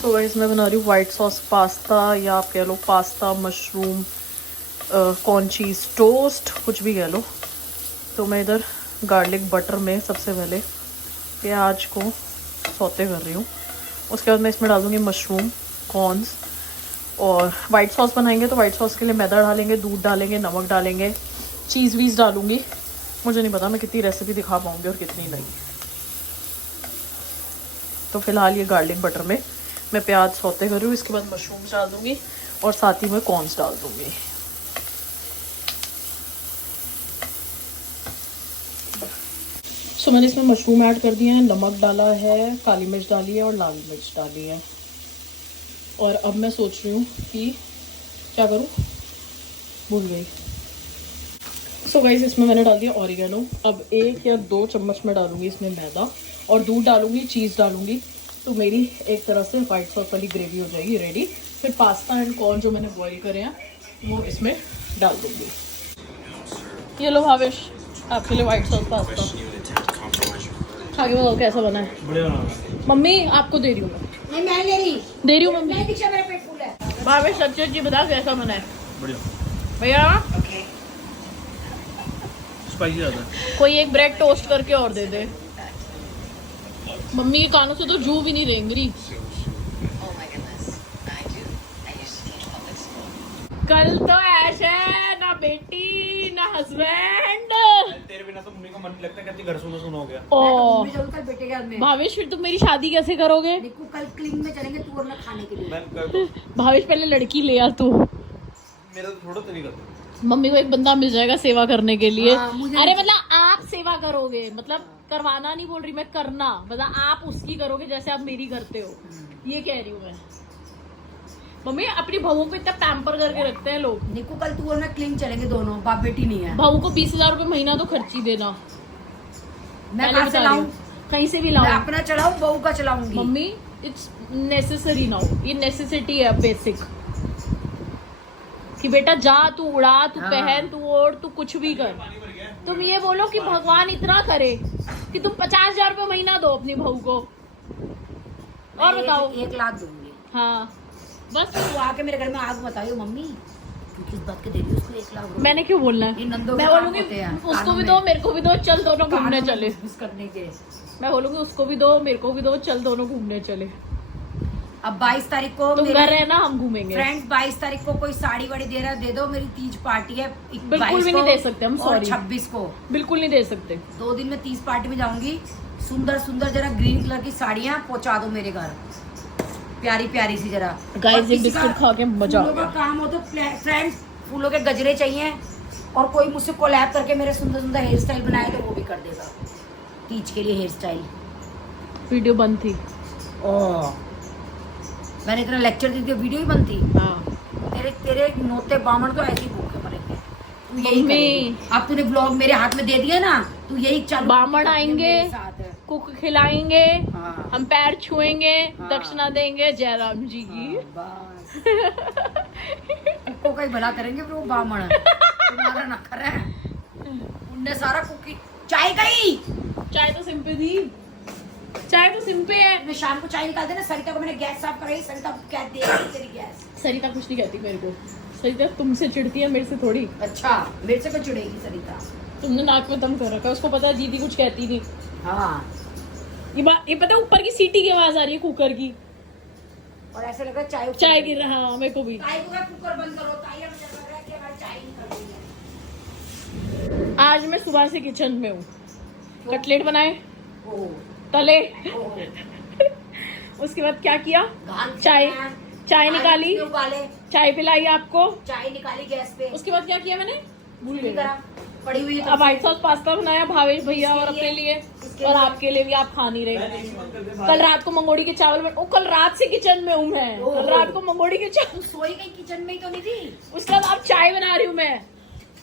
So guys मैं बना रही हूँ वाइट सॉस पास्ता, या आप कह लो pasta mushroom corn cheese toast, कुछ भी कह लो। तो मैं इधर गार्लिक बटर में सबसे पहले प्याज को सौते कर रही हूँ। उसके बाद मैं इसमें डाल दूँगी मशरूम, कॉर्न्स। और वाइट सॉस बनाएंगे तो वाइट सॉस के लिए मैदा डालेंगे, दूध डालेंगे, नमक डालेंगे, चीज़ वीज़ डालूँगी। मुझे नहीं पता मैं कितनी रेसिपी दिखा पाऊँगी और कितनी नहीं। तो फिलहाल ये गार्लिक बटर में मैं प्याज सौते कर रही हूँ। इसके बाद मशरूम्स डाल दूँगी और साथ ही में कॉर्न्स डाल दूँगी। सो मैंने इसमें मशरूम ऐड कर दिया है, नमक डाला है, काली मिर्च डाली है और लाल मिर्च डाली है। और अब मैं सोच रही हूँ कि क्या करूँ, भूल गई। सो गाइस इसमें मैंने डाल दिया ऑरिगेनो। अब 1 या 2 चम्मच में डालूंगी इसमें मैदा और दूध डालूंगी, चीज़ डालूंगी। तो मेरी एक तरह से वाइट सॉस वाली ग्रेवी हो जाएगी रेडी। फिर पास्ता एंड कॉर्न जो मैंने बॉईल करे हैं वो इसमें डाल दूंगी। ये लो भावेश, आपके लिए वाइट सॉस पास्ता। खा के बताओ कैसा बना है। बढ़िया बना। मम्मी आपको दे रही हूँ मैं। नहीं मैं दे रही हूँ मम्मी। मैं दीक्षा, मेरा पेट फुल है। भावेश सच्ची सच्ची बता कैसा बना है। बढ़िया। भैया ओके स्पाइसी ज़्यादा है। कोई एक ब्रेड टोस्ट करके और दे दे। मम्मी के कानों से तो जू भी नहीं रेंग रही। कल तो ऐश है ना बेटी ना हस्बैंड। तेरे बिना तो मम्मी को मन लगता है, कहती घर सुना सुना हो गया। ओ मैं जरूर कल बेटे के घर में। भावेश फिर तुम मेरी शादी कैसे करोगे। निकू कल क्लिंग में चलेंगे तू और मैं खाने के लिए। मैं कर दूं। भावेश पहले लड़की ले आ तू। मेरा तो थोड़ा तो नहीं करता। मम्मी को एक बंदा मिल जाएगा सेवा करने के लिए। हाँ, मुझे अरे नहीं- मतलब आप सेवा करोगे, मतलब करवाना नहीं बोल रही मैं, करना मतलब आप उसकी करोगे जैसे आप मेरी करते हो, ये कह रही हूँ मैं। मम्मी अपनी बहू को इतना पैम्पर करके रखते हैं लोग। निकू कल तू और मैं क्लिंग चलेंगे दोनों, बाप बेटी नहीं है। बहू को 20,000 रुपए महीना तो खर्ची देना। मैं पहले कहाँ बता से रही लाऊं? हूँ, कहीं से भी मैं लाऊं। अपना चलाऊं, बहू का चलाऊंगी। मम्मी इट्स नेसेसरी नाउ, ये नेसेसिटी है बेसिक। कि बेटा जा तू उड़ा, तू हाँ। पहन, तू ओढ़, तू कुछ भी कर। तुम ये बोलो कि भगवान इतना करे कि तुम 50,000 रुपए महीना दो अपनी बहू को। और मैं बताओ। 1 लाख दूंगी। हाँ बस। तू आके मेरे घर में आग बताइयो मम्मी, तू किस बात के दे रही है उसको 1 लाख रुपए? मैंने क्यों बोलना ये है। नंदों के मैं काम बोलूंगी होते हैं, उसको कानों भी में। दो, मेरे को भी दो, चल दोनों घूमने चले। घुस करने के। मैं बोलूंगी उसको भी दो, मेरे को भी दो, चल दोनों घूमने चले। अब 22 तारीख को तुम मेरे घर रहना, हम घूमेंगे। फ्रेंड्स 22 तारीख को कोई साड़ी वाड़ी दे रहा है दे दो, मेरी तीज पार्टी है। बिल्कुल भी नहीं दे सकते हम, और सॉरी। 26 को बिल्कुल नहीं दे सकते। 2 दिन में 30 पार्टी में जाऊंगी। सुंदर सुंदर जरा ग्रीन कलर की साड़ियाँ पहुंचा दो मेरे घर, प्यारी प्यारी सी जरा। गाइस और ये किसी बिस्कुट का खा के मजा आ फूलों का गया। काम हो तो फ्रेंड्स फूलों के गजरे चाहिए, और कोई मुझसे कोलैब करके मेरे सुंदर सुंदर हेयर स्टाइल बनाए तो वो भी कर देगा। तीज के लिए हेयर स्टाइल। वीडियो बंद थी। ओह मैंने इतना लेक्चर दी थी, वीडियो ही बनती। हाँ तेरे नोते बामण तो ऐसे ही भूखे मरेंगे। तू यही मम्मी। करेगी। अब तूने ब्लॉग मेरे हाथ में दे दिया ना, तू यही चालू। बामण आएंगे, मेरे साथ है। कुक खिलाएंगे, हाँ। हम पैर छुएंगे, हाँ। दक्षिणा देंगे जयराम जी की। बस कुक्को का ही भला करेंगे फिर वो बामण तुम्हारा ना करे। उनने सारा कुकी चाय का ही। चाय तो सिंपल थी, चाय तो सिंपल है। मैं शाम को चाय निकाल देना। सरिता को मैंने गैस साफ कराई। सरिता क्या दे रही तेरी गैस? सरिता कुछ नहीं कहती मेरे को। सरिता तुमसे चिढ़ती है, मेरे से थोड़ी। अच्छा मेरे से क्यों चिढ़ेगी सरिता? तुमने नाक में दम कर रखा है, उसको पता है दीदी कुछ कहती नहीं। हाँ ये पता है ऊपर की सीटी की आवाज आ रही है कुकर की। और ऐसे लग रहा है चाय चाय गिर रहा है। हाँ मेरे को भी। ताई को कुकर बंद करो। ताई मुझे लग रहा है कि हमारी चाय निकल रही है। आज मैं सुबह से किचन में हूँ। कटलेट बनाए, ओह तले, ओह उसके बाद क्या किया, घान चाय चाय आलू निकाली, उसमें उबाले, चाय पिलाई आपको। चाय निकाली गैस पे। उसके बाद क्या किया मैंने, भूल उसकी गई। तरह पड़ी हुई है। अब व्हाइट सॉस पास्ता बनाया भावेश भैया और अपने लिए, और आपके लिए भी। आप खा नहीं रहे। कल रात को मंगोड़ी के चावल बन, कल रात से किचन में हूँ मैं। कल रात को मंगोड़ी के चावल। तू सोई गई किचन में ही तो नहीं थी। उसके बाद अब चाय बना रही हूँ मैं।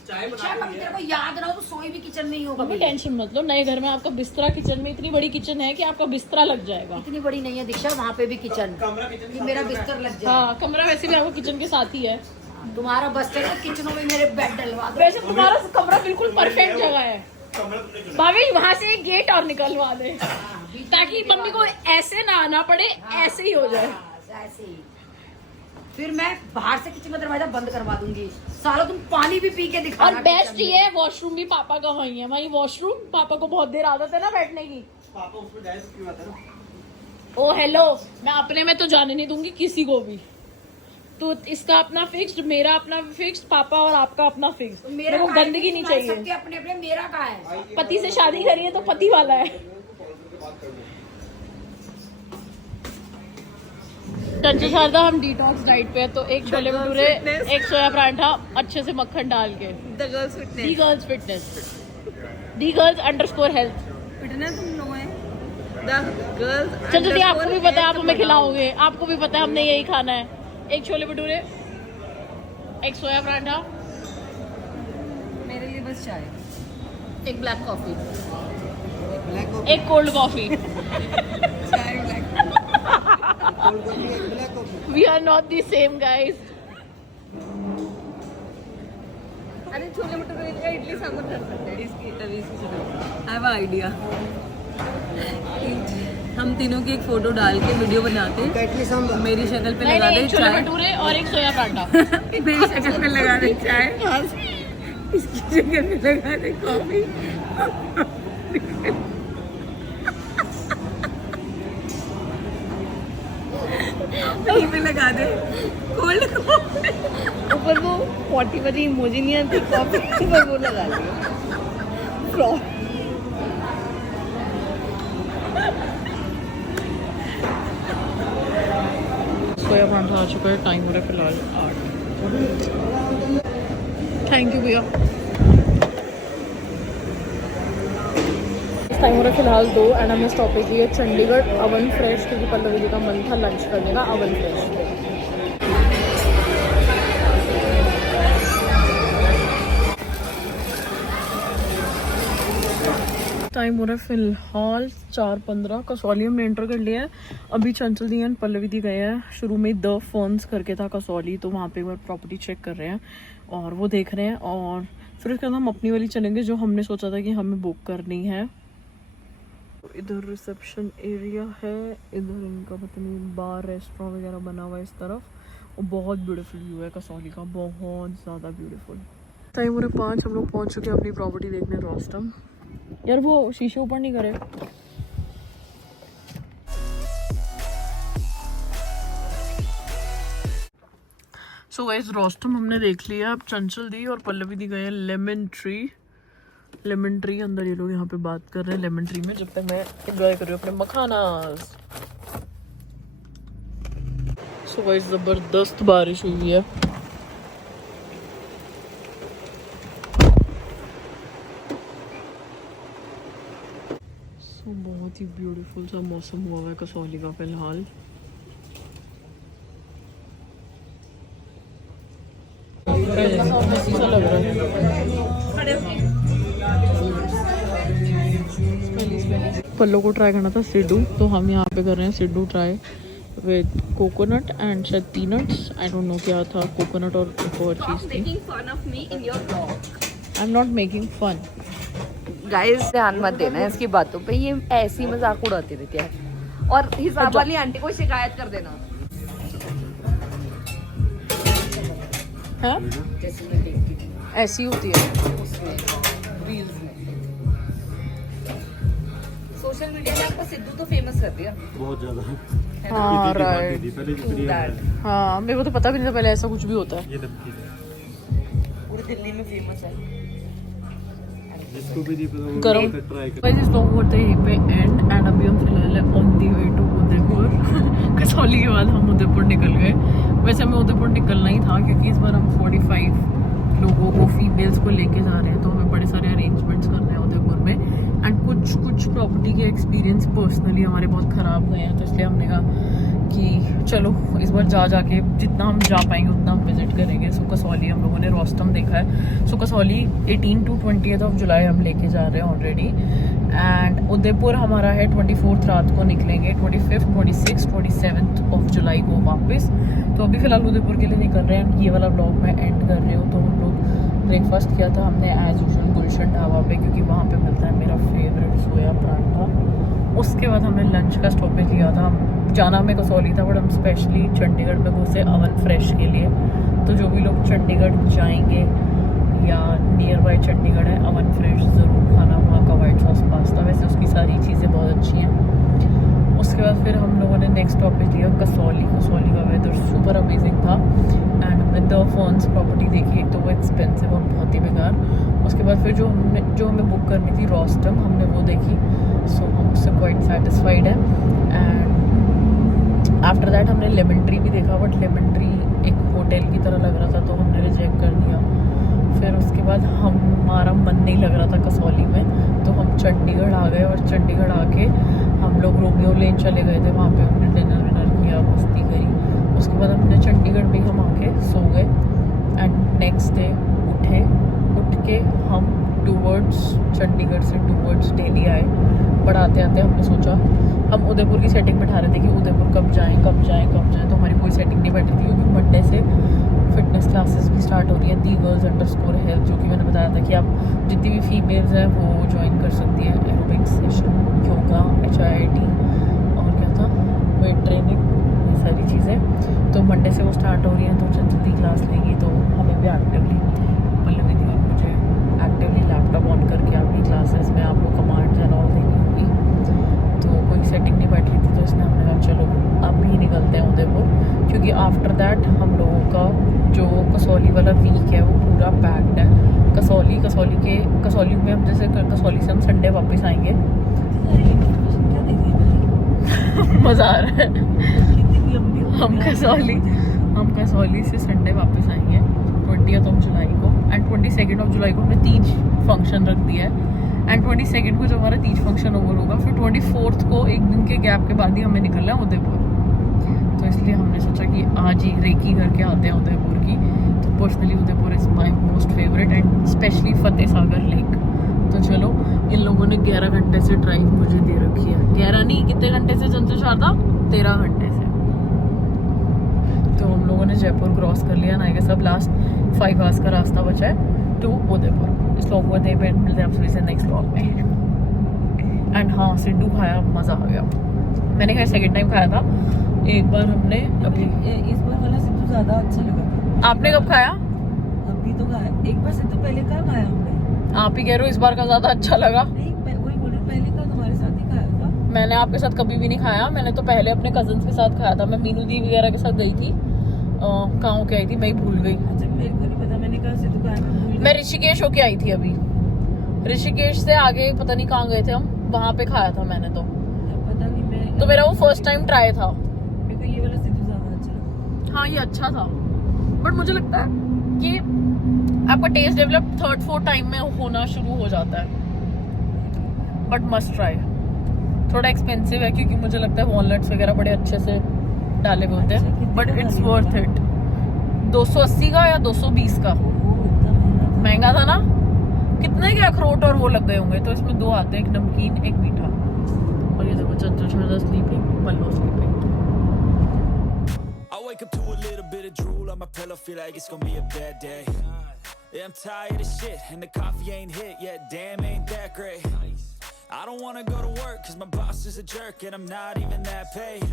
चाय अच्छा कभी तेरे को याद रहा हो तो सोई भी किचन में ही होगा। मम्मी टेंशन मत लो, नए घर में आपका बिस्तरा किचन में, इतनी बड़ी किचन है कि आपका बिस्तरा लग जाएगा। इतनी बड़ी नहीं है दीक्षा, वहाँ पे भी किचन। कमरा किचन कि मेरा बिस्तर लग जाए। हाँ कमरा वैसे भी आपको किचन के साथ ही है। तुम्हारा बस चले किचनों में मेरे बेड डलवा दो। वैसे तुम्हारा कमरा बिल्कुल परफेक्ट जगह है। कमरा तुमने चुना। भाभी वहाँ से एक गेट और निकलवा दे, ताकि मम्मी को ऐसे ना आना पड़े, ऐसे ही हो जाए। ऐसे ही। फिर मैं बाहर से किचन का दरवाजा बंद करवा दूंगी, सारा तुम पानी भी पी के दिखाना। और बेस्ट ये है, वॉशरूम भी पापा का वही है, वही वॉशरूम। पापा को बहुत देर आदत है ना बैठने की। पापा उसमें जाए तो क्यों आता है? ओ हेलो, मैं अपने में तो जाने नहीं दूंगी किसी को भी। तो इसका अपना फिक्स्ड, मेरा अपना फिक्स्ड, पापा और आपका अपना फिक्स्ड। मेरे को गंदगी नहीं चाहिए। सबके अपने अपने, मेरा का है। पति से शादी करी है तो पति वाला है। चंचल शारदा, हम डिटॉक्स डाइट पे है, तो एक छोले भटूरे, एक सोया पराठा, अच्छे से मक्खन डाल के। दी गर्ल्स फिटनेस, दी गर्ल्स अंडरस्कोर हेल्थ। चंचल दी, आपको भी पता है, आप हमें खिलाओगे, आपको भी पता है हमने यही खाना है। एक छोले भटूरे, एक सोया पराठा, मेरे लिए बस चाय, एक ब्लैक कॉफी, एक cold coffee. We are not the same guys. अरे छोले भटूरे का इडली सांभर कर सकते हैं। इसकी आई हैव आइडिया। हम तीनों की एक फोटो डाल के वीडियो बना के मेरी शक्ल पे लगा दे एक छोले चाय, भटूरे और एक सोया पराठा। मेरी शक्ल पे लगा दे चाय, इसकी शक्ल पे लगा दे कॉफी, कहीं पे लगा दे कोल्ड कॉफी, ऊपर वो 40 वाली इमोजी नहीं आती कॉफी ऊपर, वो लगा दिया। सोया पराठा आ चुका है, टाइम हो रहा है फिलहाल 8। थैंक यू भैया। टाइम हो रहा है फिलहाल 2 एंड हमें स्टॉपेज लिए चंडीगढ़ अवन फ्रेश, क्योंकि पल्लवी जी का मन था लंच करने का अवन फ्रेश पे। टाइम हो रहा है फिलहाल 4:15। कसौली हमने एंटर कर लिया है। अभी चंचल दी एंड पल्लवी दी गए हैं। शुरू में द फर्न्स करके था कसौली, तो वहाँ पे एक बार प्रॉपर्टी चेक कर रहे हैं और वो देख रहे हैं, और फिर उसके बाद हम अपनी वाली चलेंगे जो हमने सोचा था कि हमें बुक करनी है। इधर रिसेप्शन एरिया है, इधर इनका पता नहीं बार रेस्टोरेंट वगैरह बना हुआ है इस तरफ, और बहुत ब्यूटीफुल व्यू है कसौली का, बहुत ज़्यादा ब्यूटीफुल। टाइम हो रहा है 5, हम लोग पहुँच चुके हैं अपनी प्रॉपर्टी देखने रोस्टम। यार वो शीशे ऊपर नहीं करे। सो गाइस, रोस्टम हमने देख लिया। अब चंचल दी और पल्लवी दी गए लेमन ट्री। लेमन ट्री अंदर ये लोग यहाँ पे बात कर रहे हैं लेमन ट्री में, जब तक मैं एंजॉय कर रही हूँ अपने मखानास। सो गाइस, जबरदस्त बारिश हुई है। बहुत ही ब्यूटीफुल सा मौसम हुआ है कसौली का फिलहाल। ऐसा लग रहा है। पल्लो को ट्राई करना था सिड्डू, तो हम यहाँ पे कर रहे हैं siddu try with coconut and शायद पीनट्स। आई डोंट नो क्या था, कोकोनट और एक और चीज़ थी। I am not making fun. Guys, ध्यान मत देना है इसकी बातों पे, ये ऐसी मजाक उड़ाती रहती है। और हिसाब वाली आंटी को शिकायत कर देना। हाँ? ऐसी होती है। सोशल मीडिया ने आपको सिद्धू तो फेमस कर दिया बहुत ज्यादा। हाँ राइट। हाँ, मेरे को तो पता भी नहीं था पहले ऐसा कुछ भी होता है। ये पूरी दिल्ली में फेमस है। जिसको भी नहीं पता वो गरम ट्राई कर। गाइस, इस व्लॉग को होते हैं यहीं पे एंड अभी हम फिलहाल on the way to Udaipur. Kasauli के बाद हम उदयपुर निकल गए। वैसे हमें उदयपुर निकलना ही था, क्योंकि इस बार हम 45 लोगों को, फीमेल्स को लेके जा रहे हैं, तो हमें बड़े सारे अरेंजमेंट्स करने हैं उदयपुर में। एंड कुछ प्रॉपर्टी के एक्सपीरियंस पर्सनली हमारे बहुत ख़राब गए हैं, तो इसलिए हमने कहा कि चलो इस बार जाके जितना हम जा पाएंगे उतना हम विजिट करेंगे। सो कसौली हम लोगों ने रोस्टम देखा है। सो कसौली 18 to 20 जुलाई हम लेके जा रहे हैं ऑलरेडी। एंड उदयपुर हमारा है 24 रात को निकलेंगे, 25, 26, 27 जुलाई को वापस। तो अभी फिलहाल उदयपुर के लिए निकल रहे हैं। ये वाला ब्लॉग मैं एंड कर रही हूँ। तो हम लोग ब्रेकफास्ट किया था हमने एज यूजुअल गुलशन ढाबा पे, क्योंकि वहाँ पे मिलता है मेरा फेवरेट सोया पराठा। उसके बाद हमने लंच का स्टॉपेज लिया था जाना हमें कसौली था, बट हम स्पेशली चंडीगढ़ में घुसे अवन फ्रेश के लिए। तो जो भी लोग चंडीगढ़ जाएंगे या नियर बाय चंडीगढ़ है, अवन फ्रेश ज़रूर खाना, वहाँ का वाइट सॉस पास्ता, वैसे उसकी सारी चीज़ें बहुत अच्छी हैं। उसके बाद फिर हम लोगों ने नेक्स्ट टॉपिक लिया कसौली। कसौली का वेदर सुपर अमेजिंग था एंड हमने द फॉन्स प्रॉपर्टी देखी। एक तो वो एक्सपेंसिव और बहुत ही बेकार। उसके बाद फिर जो हमें बुक करनी थी रोस्टम, हमने वो देखी। सो हम उससे क्वाइट सेटिस्फाइड है। एंड आफ्टर दैट हमने लेमन ट्री भी देखा, बट लेमन ट्री एक होटल की तरह लग रहा था, तो हमने रिजेक्ट कर दिया। फिर उसके बाद हमारा मन नहीं लग रहा था कसौली में, तो हम चंडीगढ़ आ गए। और चंडीगढ़ आके हम लोग रोमियो लेन चले गए थे, वहाँ पे हमने डिनर विनर किया, मस्ती करी। उसके बाद हमने चंडीगढ़ में हम आके सो गए एंड नेक्स्ट डे उठ के हम टूवर्ड्स चंडीगढ़ से टूवर्ड्स दिल्ली आए। बट आते आते हमने सोचा, हम उदयपुर की सेटिंग बैठा रहे थे कि उदयपुर कब जाएं, तो हमारी कोई सेटिंग नहीं बैठी थी, क्योंकि मंडे से फिटनेस क्लासेस भी स्टार्ट हो रही है, @girls_health, जो कि मैंने बताया था कि आप जितनी भी फीमेल्स हैं वो ज्वाइन कर सकती हैं। एरोबिक्स सेशन, योगा, HIIT और क्या था, वेट ट्रेनिंग, ये सारी चीज़ें। तो मंडे से वो स्टार्ट हो रही हैं, तो जल्दी क्लास लेंगी, तो हमें भी एक्टिवली पल्लवी दी और मुझे एक्टिवली लैपटॉप ऑन करके आपकी क्लासेस में आपको कमांड्स एंड ऑल देनी होगी। तो कोई सेटिंग नहीं बैठ रही थी, तो इसने हमने कहा चलो अब भी निकलते हैं उदयपुर, क्योंकि आफ्टर दैट हम लोगों का जो कसौली वाला वीक है वो पूरा पैक्ड है। कसौली में हम जैसे कसौली से हम संडे वापस आएंगे। मज़ा आ रहा है। हम कसौली से संडे वापस आएंगे 20 जुलाई को, एंड 22 जुलाई को हमने तीज फंक्शन रख दिया है। एंड 22 को जब हमारा तीज फंक्शन ओवर होगा, फिर 24 को एक दिन के गैप के बाद ही हमें निकलना है उदयपुर। तो इसलिए हमने सोचा कि आज ही रेकी करके आते हैं उदयपुर की। तो personally Udaipur is my most favourite and specially Fateh Sagar lake. तो चलो, इन लोगों ने 11 घंटे से ड्राइव मुझे दे रखी है। 11 नहीं, कितने घंटे से चंचल शारदा? 13 घंटे से। तो हम लोगों ने जयपुर क्रॉस कर लिया ना, सब लास्ट 5 आवर्स का रास्ता बचा है टू उदयपुर। इस लोग को मिलते हैं आपसे से नेक्स्ट व्लॉग में। एंड हाँ, सिड्डू खाया, मज़ा आ गया। मैंने खैर सेकेंड टाइम खाया था, एक बार हमने अभी इस बार वाला सिद्धू ज्यादा अच्छा लगा था। आपने कब खाया? अभी तो खाया, एक बार सिद्धू पहले का खाया हमने। आप ही कह रहे हो इस बार का ज़्यादा अच्छा लगा? नहीं, वही बोल रही हूं, पहले का तुम्हारे साथ ही खाया था। मैंने आपके साथ कभी भी नहीं खाया। मैंने तो पहले अपने कजन्स के साथ खाया था। मैं मीनू दी वगैरह के साथ गई थी, कहाँ के आई थी, मैं ही भूल गई। अच्छा, मेरे को नहीं पता, मैंने कहा सिद्धू खाया। मैं ऋषिकेश होके आई थी अभी। ऋषिकेश से आगे पता नहीं कहाँ गए थे हम, वहाँ पे खाया था मैंने। तो पता नहीं, मैं तो मेरा वो फर्स्ट टाइम ट्राई था। मेरे को ये वाला सिद्धू ज्यादा अच्छा लगा। हाँ, ये अच्छा था, बट मुझे लगता है कि आपका टेस्ट डेवलप 3rd-4th टाइम में होना शुरू हो जाता है। But must try. थोड़ा एक्सपेंसिव है, क्योंकि मुझे लगता है वॉलनट्स वगैरह बड़े अच्छे से डाले हुए होते हैं, बट इट्स वर्थ इट। 280 का या 220 का, महंगा था ना। कितने के अखरोट और वो लग गए होंगे। तो इसमें 2 आते हैं, एक नमकीन एक मीठा। और ये देखो चंचल शारदा स्लीपिंग, पल्लो sleeping. I wake up to a little bit of drool on my pillow, feel like it's gonna be a bad day. Yeah, I'm tired of shit and the coffee ain't hit yet, damn ain't that great. I don't wanna go to work cause my boss is a jerk and I'm not even that paid.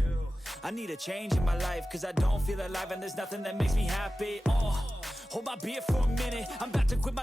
I need a change in my life cause I don't feel alive and there's nothing that makes me happy. Hold my beer for a minute, I'm about to quit my